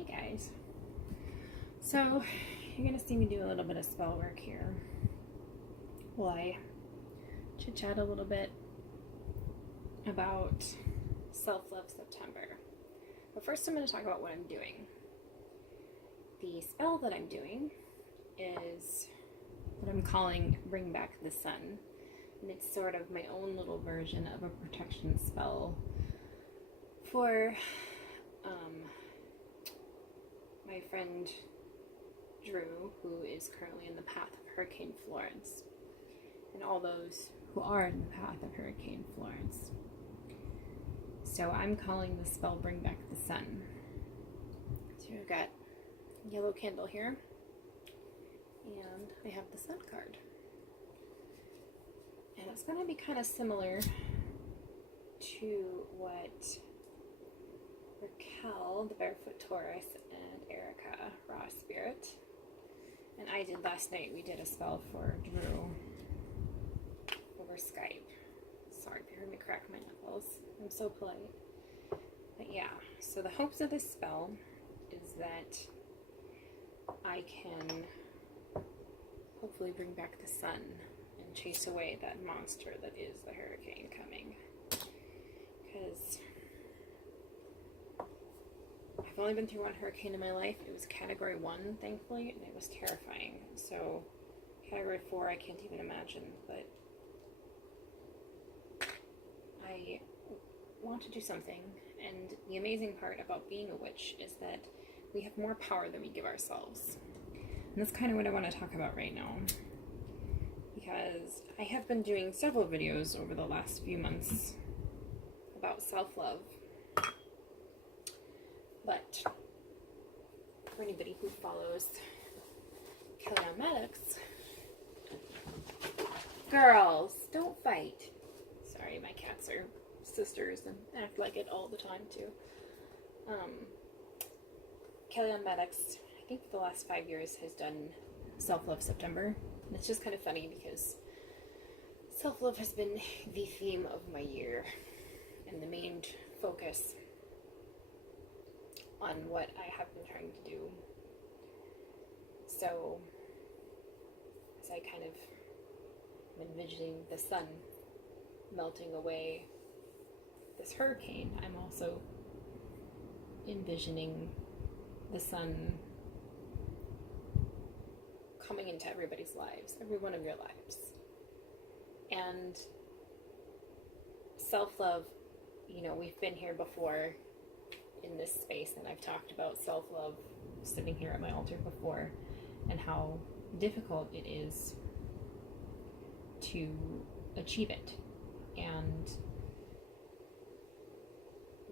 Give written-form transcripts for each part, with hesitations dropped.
Hey guys. So you're gonna see me do a little bit of spell work here while I chit chat a little bit about Self-Love September. But first I'm going to talk about what I'm doing. The spell that I'm doing is what I'm calling Bring Back the Sun. And it's sort of my own little version of a protection spell for my friend Drew, who is currently in the path of Hurricane Florence, and all those who are in the path of Hurricane Florence. So I'm calling the spell Bring Back the Sun. So I've got a yellow candle here, and I have the Sun card. And it's going to be kind of similar to what Raquel, the Barefoot Taurus, and Erica, Raw Spirit, and I did last night. We did a spell for Drew over Skype. Sorry if you heard me crack my knuckles. I'm so polite. But yeah, so the hopes of this spell is that I can hopefully bring back the sun and chase away that monster that is the hurricane coming. Because I've only been through one hurricane in my life. It was Category 1, thankfully, and it was terrifying. So Category 4, I can't even imagine, but I want to do something. And the amazing part about being a witch is that we have more power than we give ourselves. And that's kind of what I want to talk about right now. Because I have been doing several videos over the last few months about self-love. But for anybody who follows Kellyanne Maddox, girls, don't fight. Sorry, my cats are sisters and act like it all the time too. Kellyanne Maddox, I think for the last 5 years, has done Self-Love September. And it's just kind of funny because self-love has been the theme of my year and the main focus on what I have been trying to do. So, as I kind of am envisioning the sun melting away this hurricane, I'm also envisioning the sun coming into everybody's lives, every one of your lives. And self-love, you know, we've been here before in this space, and I've talked about self-love sitting here at my altar before, and how difficult it is to achieve it. And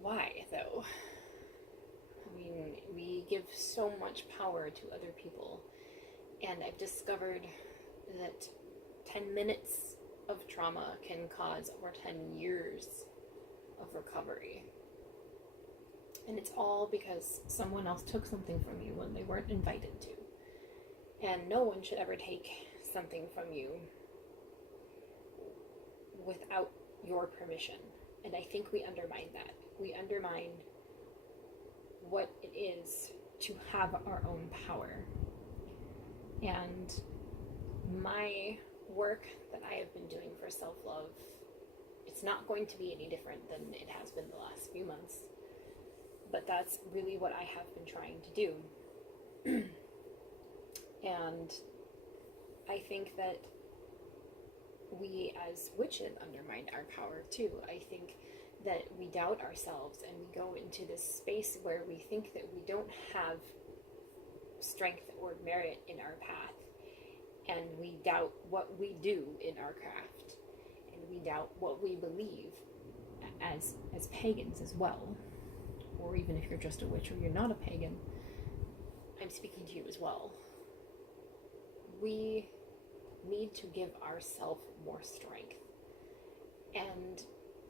why, though? I mean, we give so much power to other people, and I've discovered that 10 minutes of trauma can cause over 10 years of recovery. And it's all because someone else took something from you when they weren't invited to. And no one should ever take something from you without your permission. And I think we undermine that. We undermine what it is to have our own power. And my work that I have been doing for self-love, it's not going to be any different than it has been the last few months. But that's really what I have been trying to do. And I think that we as witches undermine our power too. I think that we doubt ourselves, and we go into this space where we think that we don't have strength or merit in our path. And we doubt what we do in our craft. And we doubt what we believe as pagans as well. Or even if you're just a witch or you're not a pagan, I'm speaking to you as well. We need to give ourselves more strength. And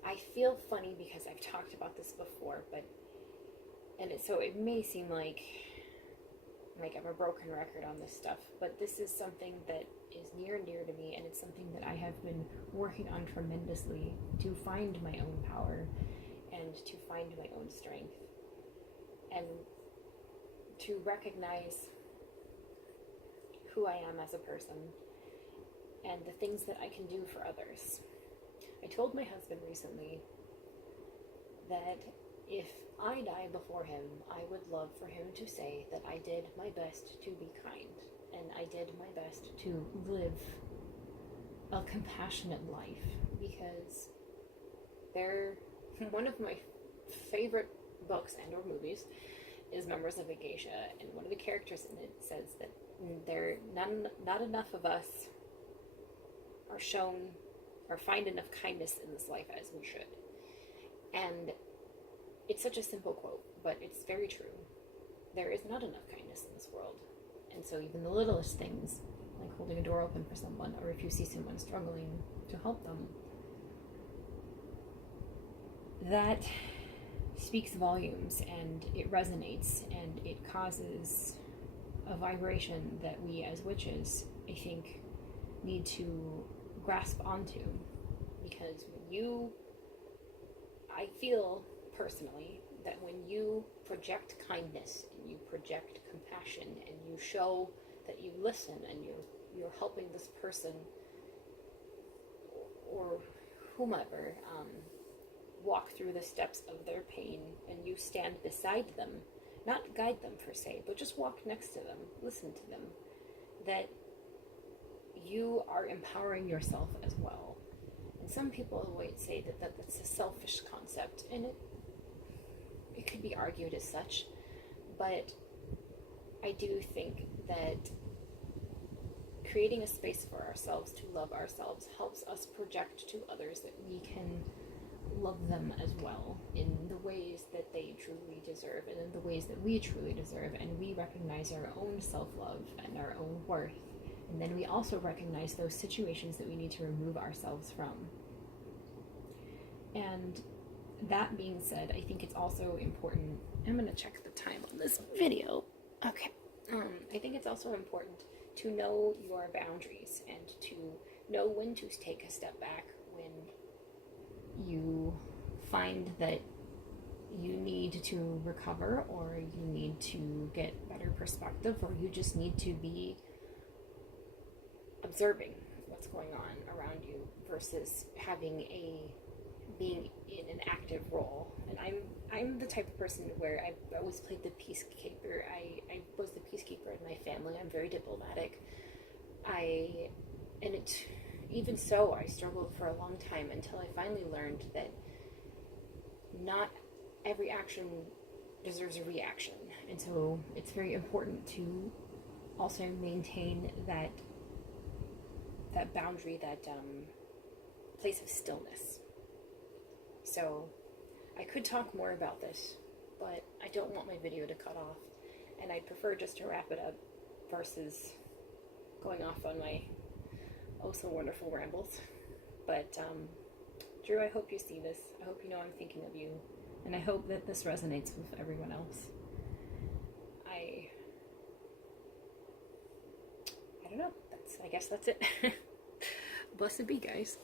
I feel funny because I've talked about this before, so it may seem like I'm a broken record on this stuff, but this is something that is near and dear to me, and it's something that I have been working on tremendously to find my own power and to find my own strength. And to recognize who I am as a person and the things that I can do for others. I told my husband recently that if I die before him, I would love for him to say that I did my best to be kind and I did my best to live a compassionate life, because one of my favorite books and or movies is Memoirs of a Geisha, and one of the characters in it says that not enough of us are shown or find enough kindness in this life as we should. And it's such a simple quote, but it's very true. There is not enough kindness in this world. And so even the littlest things, like holding a door open for someone, or if you see someone struggling, to help them, that speaks volumes, and it resonates, and it causes a vibration that we as witches, I think, need to grasp onto. Because I feel personally that when you project kindness and you project compassion and you show that you listen and you're helping this person or whomever walk through the steps of their pain, and you stand beside them, not guide them per se, but just walk next to them, listen to them, that you are empowering yourself as well. And some people might say that that's a selfish concept, and it could be argued as such, but I do think that creating a space for ourselves to love ourselves helps us project to others that we can love them as well in the ways that they truly deserve and in the ways that we truly deserve, and we recognize our own self-love and our own worth, and then we also recognize those situations that we need to remove ourselves from. And that being said, I think it's also important, I'm going to check the time on this video, okay, I think it's also important to know your boundaries and to know when to take a step back when you find that you need to recover, or you need to get better perspective, or you just need to be observing what's going on around you versus being in an active role. And I'm the type of person where I've always played the peacekeeper. I was the peacekeeper in my family. I'm very diplomatic. Even so, I struggled for a long time until I finally learned that not every action deserves a reaction. And so it's very important to also maintain that boundary, that place of stillness. So I could talk more about this, but I don't want my video to cut off, and I'd prefer just to wrap it up versus going off on my oh so wonderful rambles. But Drew, I hope you see this. I hope you know I'm thinking of you, and I hope that this resonates with everyone else. I don't know. I guess that's it. Blessed be, guys.